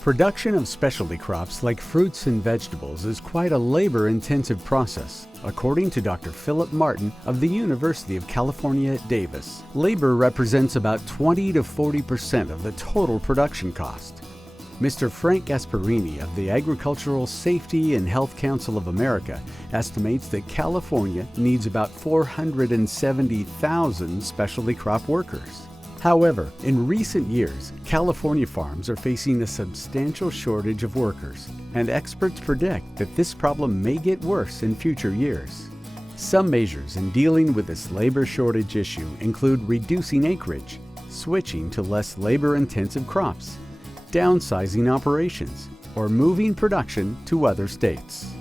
Production of specialty crops like fruits and vegetables is quite a labor-intensive process, according to Dr. Philip Martin of the University of California at Davis. Labor represents about 20 to 40% of the total production cost. Mr. Frank Gasparini of the Agricultural Safety and Health Council of America estimates that California needs about 470,000 specialty crop workers. However, in recent years, California farms are facing a substantial shortage of workers, and experts predict that this problem may get worse in future years. Some measures in dealing with this labor shortage issue include reducing acreage, switching to less labor-intensive crops, downsizing operations, or moving production to other states.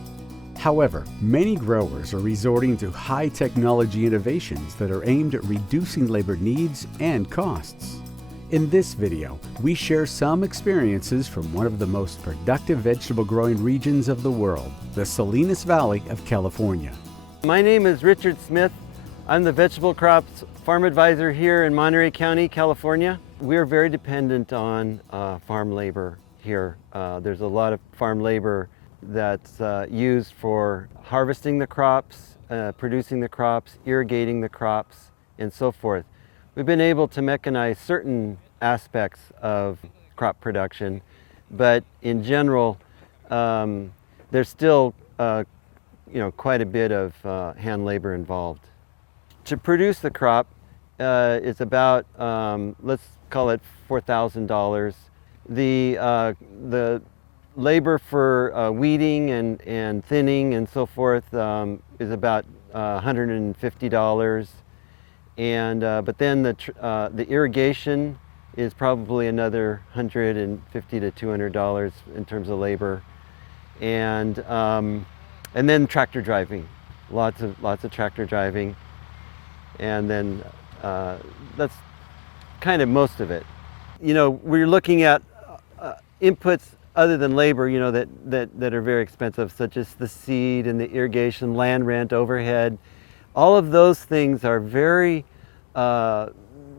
However, many growers are resorting to high-technology innovations that are aimed at reducing labor needs and costs. In this video, we share some experiences from one of the most productive vegetable growing regions of the world, the Salinas Valley of California. My name is Richard Smith. I'm the Vegetable Crops Farm Advisor here in Monterey County, California. We're very dependent on farm labor here. There's a lot of farm labor that's used for harvesting the crops, producing the crops, irrigating the crops, and so forth. We've been able to mechanize certain aspects of crop production, but in general, there's still quite a bit of hand labor involved. To produce the crop, it's about, let's call it $4,000. The labor for weeding and thinning and so forth is about $150, and but then the irrigation is probably another $150 to $200 in terms of labor, and then tractor driving, lots of tractor driving, and then that's kind of most of it. You know, we're looking at inputs other than labor, you know, that are very expensive, such as the seed and the irrigation, land rent, overhead. All of those things are very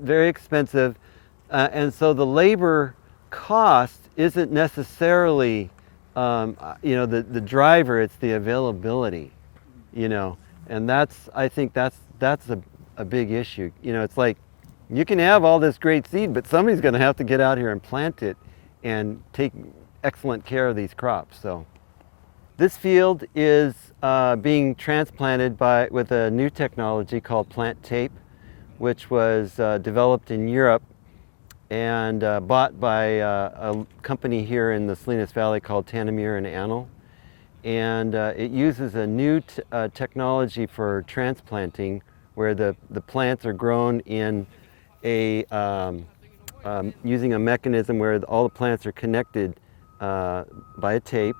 expensive, and so the labor cost isn't necessarily, the driver. It's the availability, you know, and I think that's a big issue. You know, it's like you can have all this great seed, but somebody's going to have to get out here and plant it and take excellent care of these crops. So this field is being transplanted with a new technology called plant tape, which was developed in Europe and bought by a company here in the Salinas Valley called Tanamir and Anil. And it uses a new technology for transplanting, where the plants are grown in using a mechanism where all the plants are connected by a tape,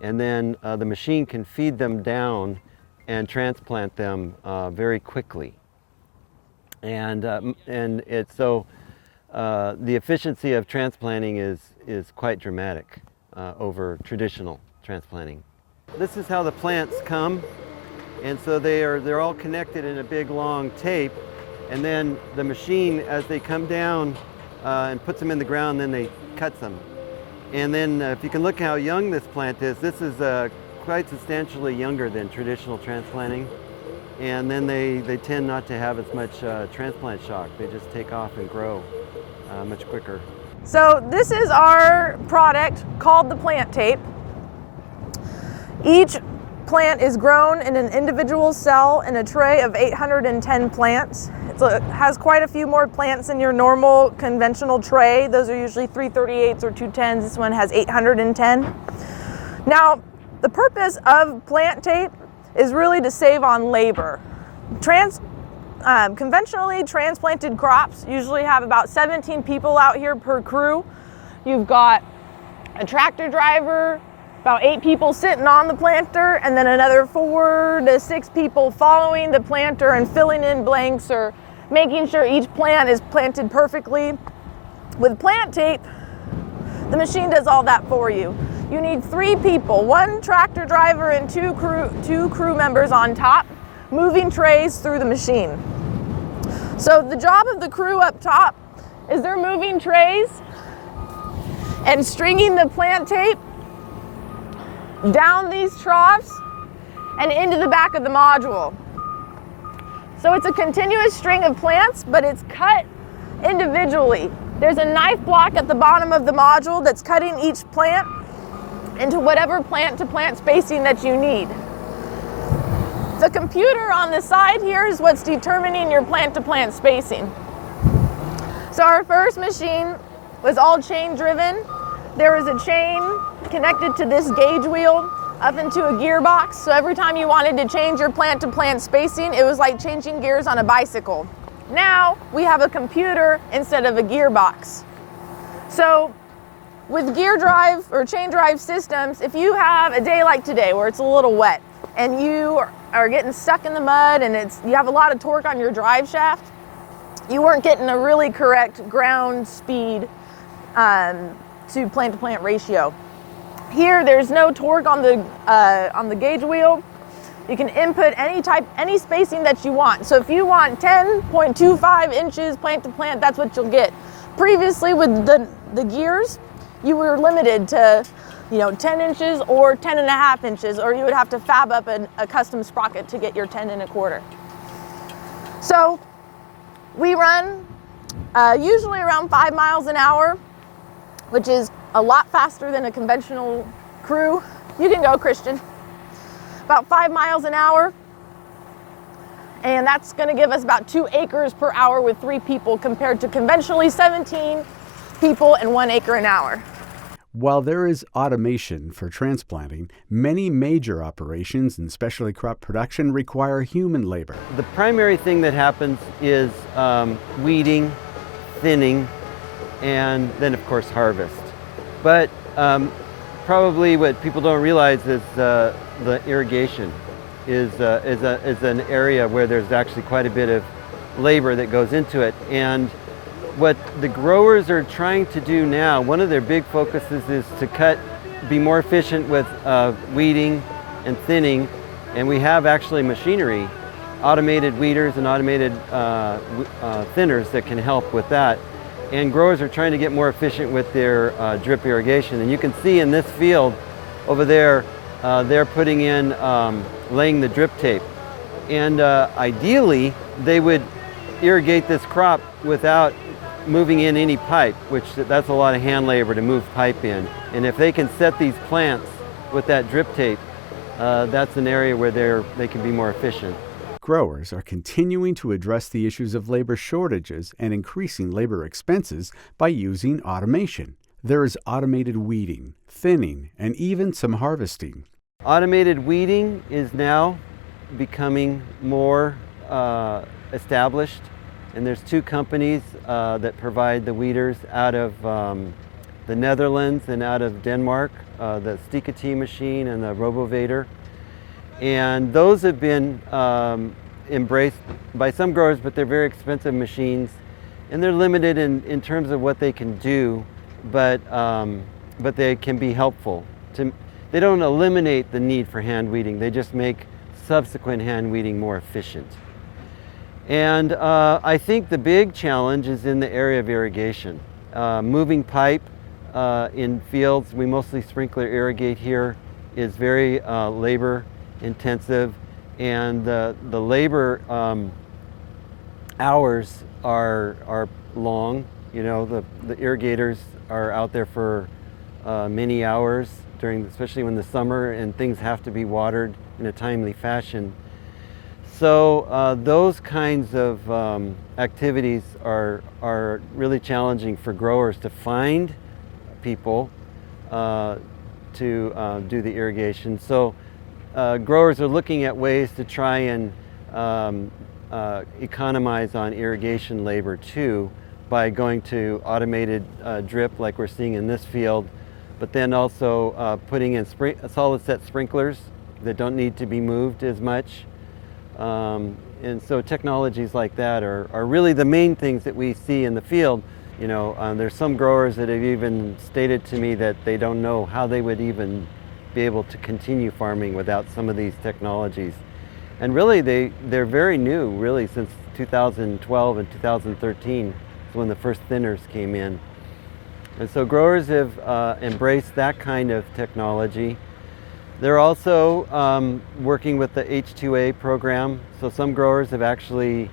and then the machine can feed them down and transplant them very quickly. And it's so the efficiency of transplanting is quite dramatic over traditional transplanting. This is how the plants come, and so they're all connected in a big long tape, and then the machine, as they come down and puts them in the ground, then they cuts them. And then if you can look how young this plant is, this is quite substantially younger than traditional transplanting. And then they tend not to have as much transplant shock. They just take off and grow much quicker. So this is our product called the plant tape. Each plant is grown in an individual cell in a tray of 810 plants. It has quite a few more plants than your normal conventional tray. Those are usually 338s or 210s. This one has 810. Now, the purpose of plant tape is really to save on labor. Conventionally transplanted crops usually have about 17 people out here per crew. You've got a tractor driver, about 8 people sitting on the planter, and then another 4 to 6 people following the planter and filling in blanks or making sure each plant is planted perfectly. With plant tape, the machine does all that for you. You need 3 people, 1 tractor driver and 2 crew members on top, moving trays through the machine. So the job of the crew up top is they're moving trays, and stringing the plant tape down these troughs and into the back of the module. So it's a continuous string of plants, but it's cut individually. There's a knife block at the bottom of the module that's cutting each plant into whatever plant-to-plant spacing that you need. The computer on the side here is what's determining your plant-to-plant spacing. So our first machine was all chain driven. There was a chain connected to this gauge wheel up into a gearbox. So every time you wanted to change your plant-to-plant spacing, it was like changing gears on a bicycle. Now we have a computer instead of a gearbox. So with gear drive or chain drive systems, if you have a day like today where it's a little wet and you are getting stuck in the mud and you have a lot of torque on your drive shaft, you weren't getting a really correct ground speed to plant-to-plant ratio. Here, there's no torque on the gauge wheel. You can input any spacing that you want. So if you want 10.25 inches plant-to-plant, that's what you'll get. Previously, with the gears, you were limited to 10 inches or 10.5 inches, or you would have to fab up a custom sprocket to get your 10.25. So we run usually around 5 miles an hour, which is a lot faster than a conventional crew. You can go, Christian. About 5 miles an hour. And that's gonna give us about 2 acres per hour with 3 people compared to conventionally 17 people and 1 acre an hour. While there is automation for transplanting, many major operations in specialty crop production require human labor. The primary thing that happens is weeding, thinning, and then of course harvest. But probably what people don't realize is the irrigation is an area where there's actually quite a bit of labor that goes into it. And what the growers are trying to do now, one of their big focuses is to be more efficient with weeding and thinning. And we have actually machinery, automated weeders and automated thinners that can help with that. And growers are trying to get more efficient with their drip irrigation. And you can see in this field over there, they're putting in, laying the drip tape. And ideally, they would irrigate this crop without moving in any pipe, which that's a lot of hand labor to move pipe in. And if they can set these plants with that drip tape, that's an area where they can be more efficient. Growers are continuing to address the issues of labor shortages and increasing labor expenses by using automation. There is automated weeding, thinning, and even some harvesting. Automated weeding is now becoming more established, and there's 2 companies that provide the weeders out of the Netherlands and out of Denmark, the Stikati machine and the RoboVator. And those have been embraced by some growers, but they're very expensive machines, and they're limited in terms of what they can do, but they can be helpful. They don't eliminate the need for hand weeding, they just make subsequent hand weeding more efficient. And I think the big challenge is in the area of irrigation. Moving pipe in fields, we mostly sprinkler irrigate here, is very labor intensive, and the labor hours are long. The irrigators are out there for many hours especially when the summer and things have to be watered in a timely fashion. So those kinds of activities are really challenging for growers to find people to do the irrigation. So growers are looking at ways to try and economize on irrigation labor too, by going to automated drip like we're seeing in this field, but then also putting in solid set sprinklers that don't need to be moved as much. And so technologies like that are really the main things that we see in the field. There's some growers that have even stated to me that they don't know how they would even be able to continue farming without some of these technologies. And really they're very new, really, since 2012 and 2013 is when the first thinners came in. And so growers have embraced that kind of technology. They're also working with the H2A program. So some growers have actually,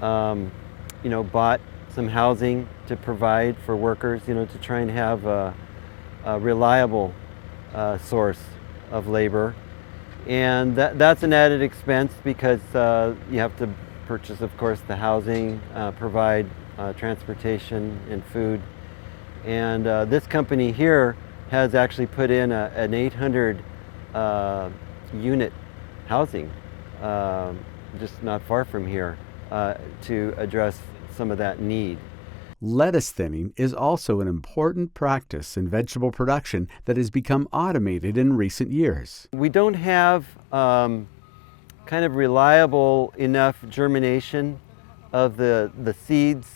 bought some housing to provide for workers, to try and have a reliable source of labor. And that's an added expense because you have to purchase, of course, the housing, provide transportation and food. And this company here has actually put in an 800 unit housing just not far from here to address some of that need. Lettuce thinning is also an important practice in vegetable production that has become automated in recent years. We don't have kind of reliable enough germination of the seeds.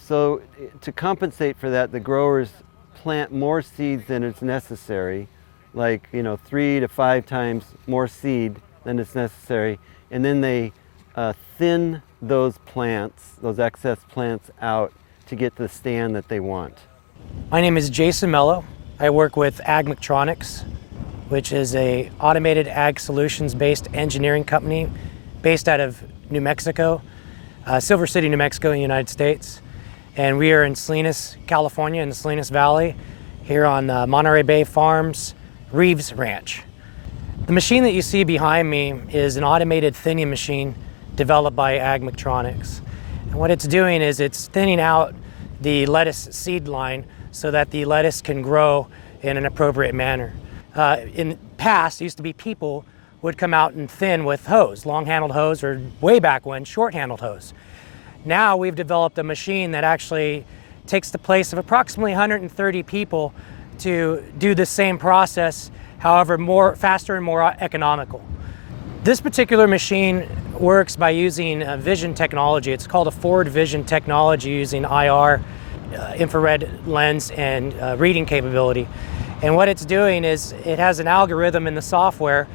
So to compensate for that, the growers plant more seeds than is necessary, like 3 to 5 times more seed than is necessary, and then they thin those plants, those excess plants out to get the stand that they want. My name is Jason Mello. I work with Mechanization, which is a automated ag solutions-based engineering company based out of New Mexico, Silver City, New Mexico, in the United States. And we are in Salinas, California, in the Salinas Valley, here on Monterey Bay Farms, Reeves Ranch. The machine that you see behind me is an automated thinning machine developed by Mechanization. And what it's doing is it's thinning out the lettuce seed line so that the lettuce can grow in an appropriate manner. In the past, it used to be people would come out and thin with hose, long-handled hose, or way back when, short-handled hose. Now we've developed a machine that actually takes the place of approximately 130 people to do the same process, however, faster and more economical. This particular machine works by using vision technology. It's called a forward vision technology using IR, infrared lens, and reading capability. And what it's doing is it has an algorithm in the software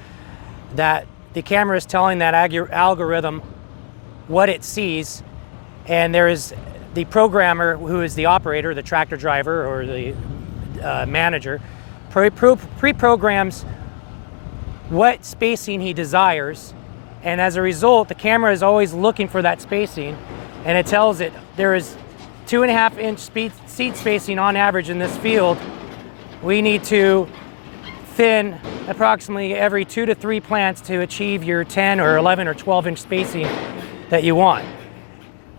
that the camera is telling that algorithm what it sees, and there is the programmer, who is the operator, the tractor driver or the manager, pre-programs what spacing he desires, and as a result the camera is always looking for that spacing, and it tells it there is 2.5 inch seed spacing on average in this field. We need to thin approximately every 2 to 3 plants to achieve your 10 or 11 or 12 inch spacing that you want.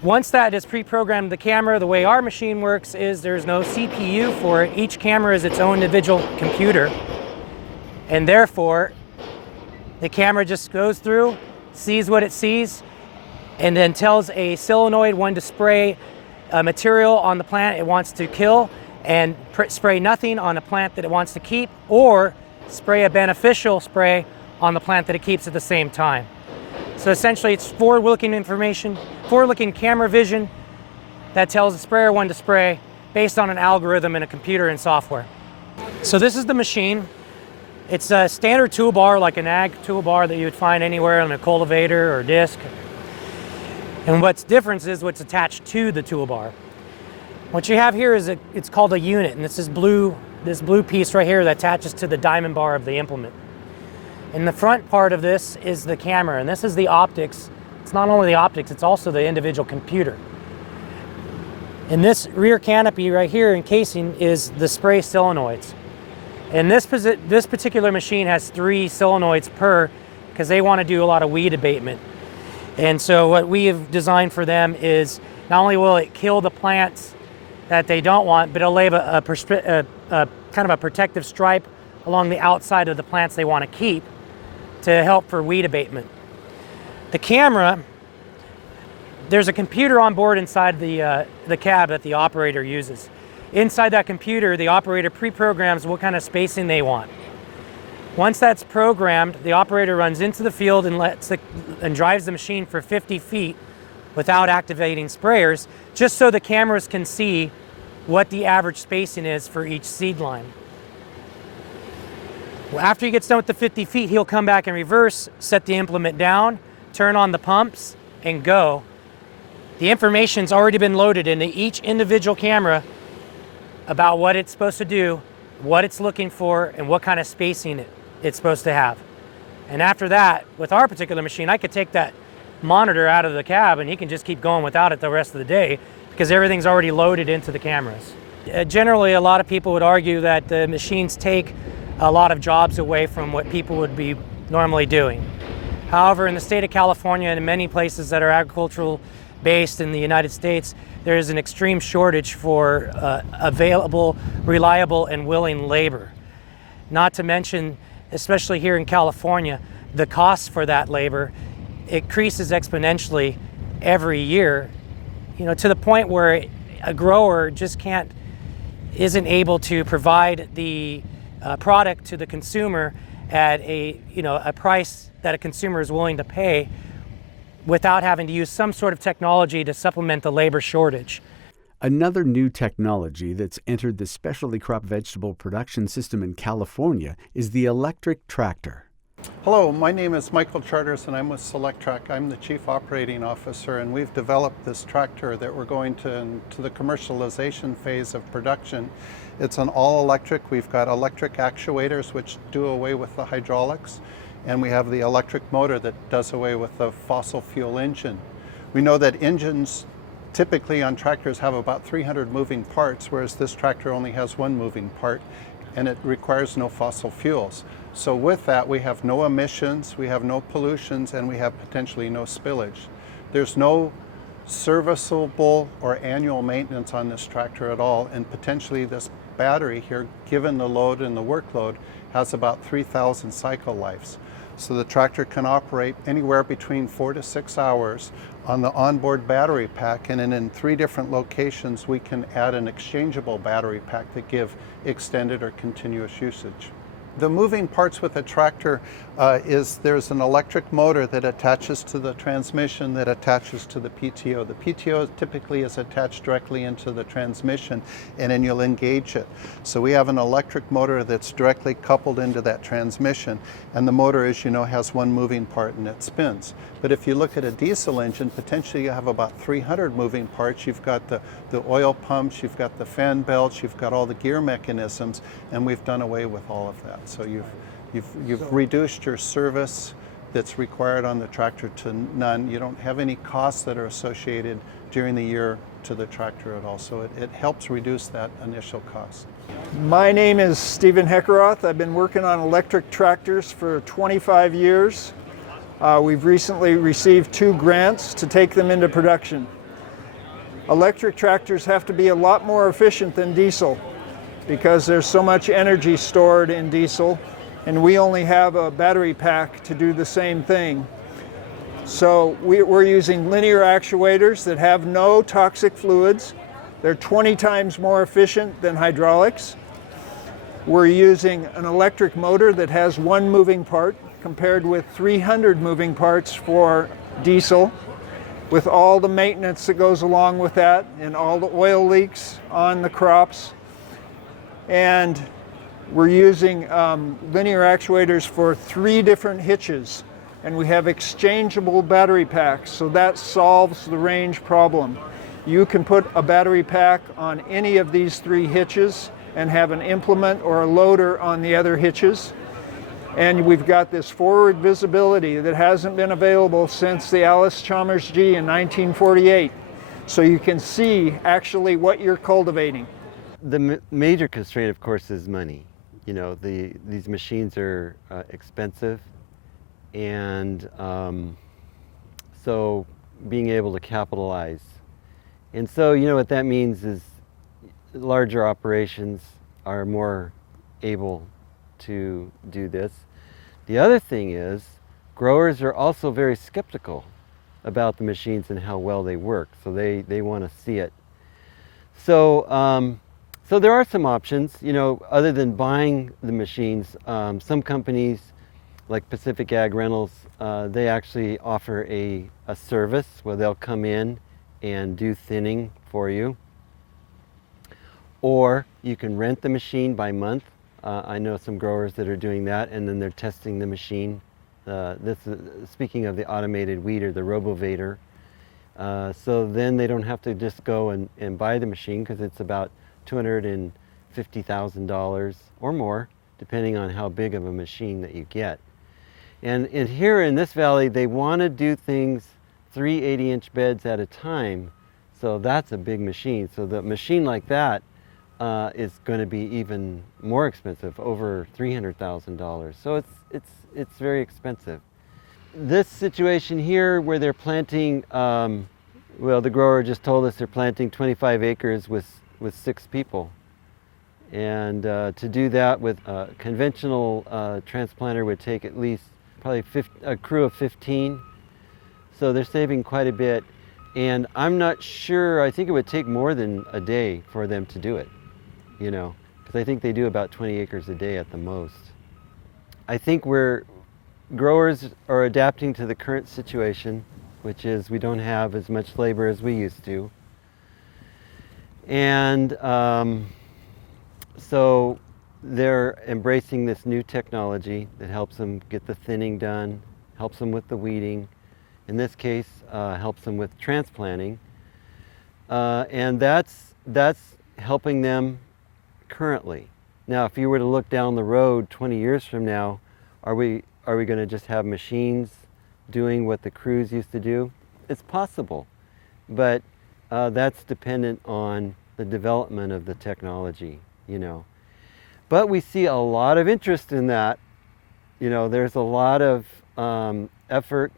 Once that is pre-programmed, the camera, the way our machine works is there's no CPU for it. Each camera is its own individual computer, and therefore the camera just goes through, sees what it sees, and then tells a solenoid when to spray a material on the plant it wants to kill, and spray nothing on a plant that it wants to keep, or spray a beneficial spray on the plant that it keeps at the same time. So essentially it's forward-looking information, forward-looking camera vision that tells the sprayer when to spray based on an algorithm in a computer and software. So this is the machine. It's a standard toolbar, like an ag toolbar that you would find anywhere on a cultivator or disc. And what's different is what's attached to the toolbar. What you have here is it's called a unit, and it's this blue piece right here that attaches to the diamond bar of the implement. And the front part of this is the camera, and this is the optics. It's not only the optics, it's also the individual computer. And this rear canopy right here encasing is the spray solenoids. And this particular machine has 3 solenoids per, because they want to do a lot of weed abatement. And so what we have designed for them is not only will it kill the plants that they don't want, but it'll leave a kind of a protective stripe along the outside of the plants they want to keep to help for weed abatement. The camera, there's a computer on board inside the cab that the operator uses. Inside that computer, the operator pre-programs what kind of spacing they want. Once that's programmed, the operator runs into the field and drives the machine for 50 feet without activating sprayers, just so the cameras can see what the average spacing is for each seed line. Well, after he gets done with the 50 feet, he'll come back in reverse, set the implement down, turn on the pumps, and go. The information's already been loaded into each individual camera about what it's supposed to do, what it's looking for, and what kind of spacing it's supposed to have. And after that, with our particular machine, I could take that monitor out of the cab and he can just keep going without it the rest of the day because everything's already loaded into the cameras. Generally, a lot of people would argue that the machines take a lot of jobs away from what people would be normally doing. However, in the state of California and in many places that are agricultural based in the United States, there is an extreme shortage for available, reliable, and willing labor. Not to mention, especially here in California, the cost for that labor increases exponentially every year, to the point where a grower just isn't able to provide the product to the consumer at a price that a consumer is willing to pay without having to use some sort of technology to supplement the labor shortage. Another new technology that's entered the specialty crop vegetable production system in California is the electric tractor. Hello, my name is Michael Charters and I'm with Selectrac. I'm the Chief Operating Officer, and we've developed this tractor that we're going to the commercialization phase of production. It's an all-electric. We've got electric actuators which do away with the hydraulics, and we have the electric motor that does away with the fossil fuel engine. We know that engines typically on tractors have about 300 moving parts, whereas this tractor only has one moving part, and it requires no fossil fuels. So with that, we have no emissions, we have no pollutions, and we have potentially no spillage. There's no serviceable or annual maintenance on this tractor at all, and potentially this battery here, given the load and the workload, has about 3,000 cycle lives. So the tractor can operate anywhere between 4 to 6 hours on the onboard battery pack, and in 3 different locations we can add an exchangeable battery pack that give extended or continuous usage. The moving parts with a tractor there's an electric motor that attaches to the transmission that attaches to the PTO. The PTO typically is attached directly into the transmission, and then you'll engage it. So we have an electric motor that's directly coupled into that transmission, and the motor, as you know, has one moving part and it spins. But if you look at a diesel engine, potentially you have about 300 moving parts. You've got the oil pumps, you've got the fan belts, you've got all the gear mechanisms, and we've done away with all of that. So you've reduced your service that's required on the tractor to none. You don't have any costs that are associated during the year to the tractor at all. So it helps reduce that initial cost. My name is Stephen Heckeroth. I've been working on electric tractors for 25 years. We've recently received 2 grants to take them into production. Electric tractors have to be a lot more efficient than diesel because there's so much energy stored in diesel, and we only have a battery pack to do the same thing. So we're using linear actuators that have no toxic fluids. They're 20 times more efficient than hydraulics. We're using an electric motor that has one moving part compared with 300 moving parts for diesel, with all the maintenance that goes along with that and all the oil leaks on the crops. And we're using linear actuators for 3 different hitches, and we have exchangeable battery packs, so that solves the range problem. You can put a battery pack on any of these 3 hitches and have an implement or a loader on the other hitches. And we've got this forward visibility that hasn't been available since the Allis-Chalmers G in 1948. So you can see actually what you're cultivating. The major constraint, of course, is money. These machines are expensive, and so being able to capitalize. And so, what that means is larger operations are more able to do this. The other thing is, growers are also very skeptical about the machines and how well they work, so they want to see it. So, so there are some options, other than buying the machines. Some companies, like Pacific Ag Rentals, they actually offer a service where they'll come in and do thinning for you. Or you can rent the machine by month. I know some growers that are doing that, and then they're testing the machine. Speaking of the automated weeder, the RoboVator, So then they don't have to just go and buy the machine, because it's about $250,000 or more, depending on how big of a machine that you get. And here in this valley, they want to do things 3 80-inch beds at a time. So that's a big machine. So the machine like that is going to be even more expensive, over $300,000. So it's very expensive. This situation here where they're planting, well, the grower just told us they're planting 25 acres with 6 people. And to do that with a conventional transplanter would take at least probably a crew of 15. So they're saving quite a bit. And I'm not sure, I think it would take more than a day for them to do it, you know, because I think they do about 20 acres a day at the most. I think growers are adapting to the current situation, which is we don't have as much labor as we used to. And so they're embracing this new technology that helps them get the thinning done, helps them with the weeding. In this case, helps them with transplanting. And that's helping them currently. Now, if you were to look down the road 20 years from now, are we going to just have machines doing what the crews used to do? It's possible, but that's dependent on the development of the technology, you know. But we see a lot of interest in that. You know, there's a lot of effort.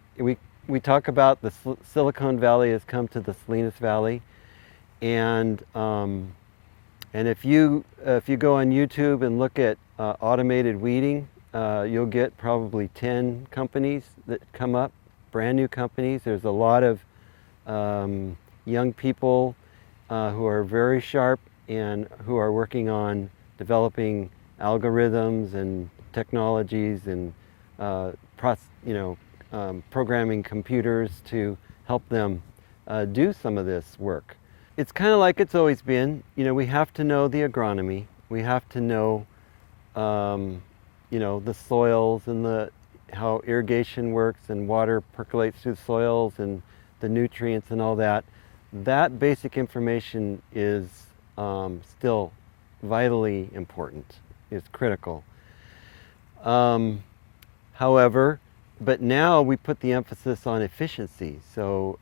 We talk about the Silicon Valley has come to the Salinas Valley, and if you go on YouTube and look at automated weeding, you'll get probably 10 companies that come up, brand new companies. There's a lot of young people who are very sharp and who are working on developing algorithms and technologies and programming computers to help them do some of this work. It's kind of like it's always been. You know, we have to know the agronomy. We have to know, the soils and how irrigation works and water percolates through the soils and the nutrients and all that. That basic information is still vitally important. It's critical. However, but now we put the emphasis on efficiency. So,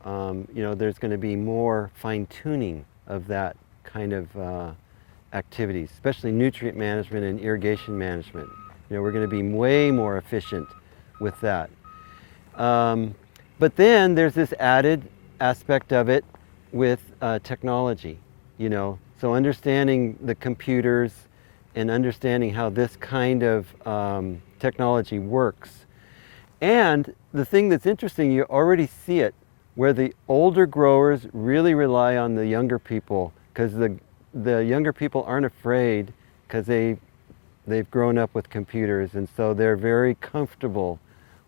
there's going to be more fine-tuning of that kind of activities, especially nutrient management and irrigation management. You know, we're going to be way more efficient with that. But then there's this added aspect of it with technology, you know. So understanding the computers and understanding how this kind of technology works. And the thing that's interesting, you already see it, where the older growers really rely on the younger people, because the younger people aren't afraid, because they've grown up with computers, and so they're very comfortable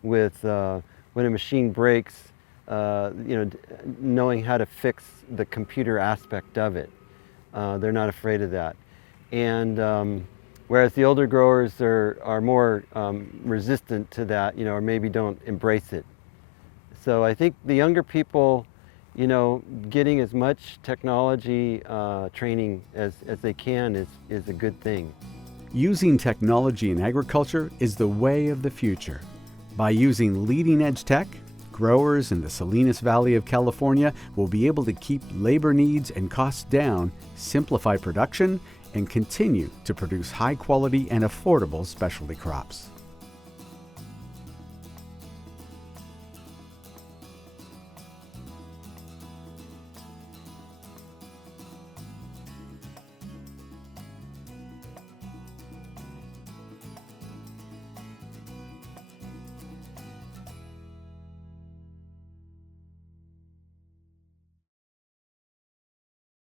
with when a machine breaks, knowing how to fix the computer aspect of it. They're not afraid of that. And whereas the older growers are more resistant to that, or maybe don't embrace it. So I think the younger people, getting as much technology training as they can is a good thing. Using technology in agriculture is the way of the future. By using leading-edge tech, growers in the Salinas Valley of California will be able to keep labor needs and costs down, simplify production, and continue to produce high-quality and affordable specialty crops.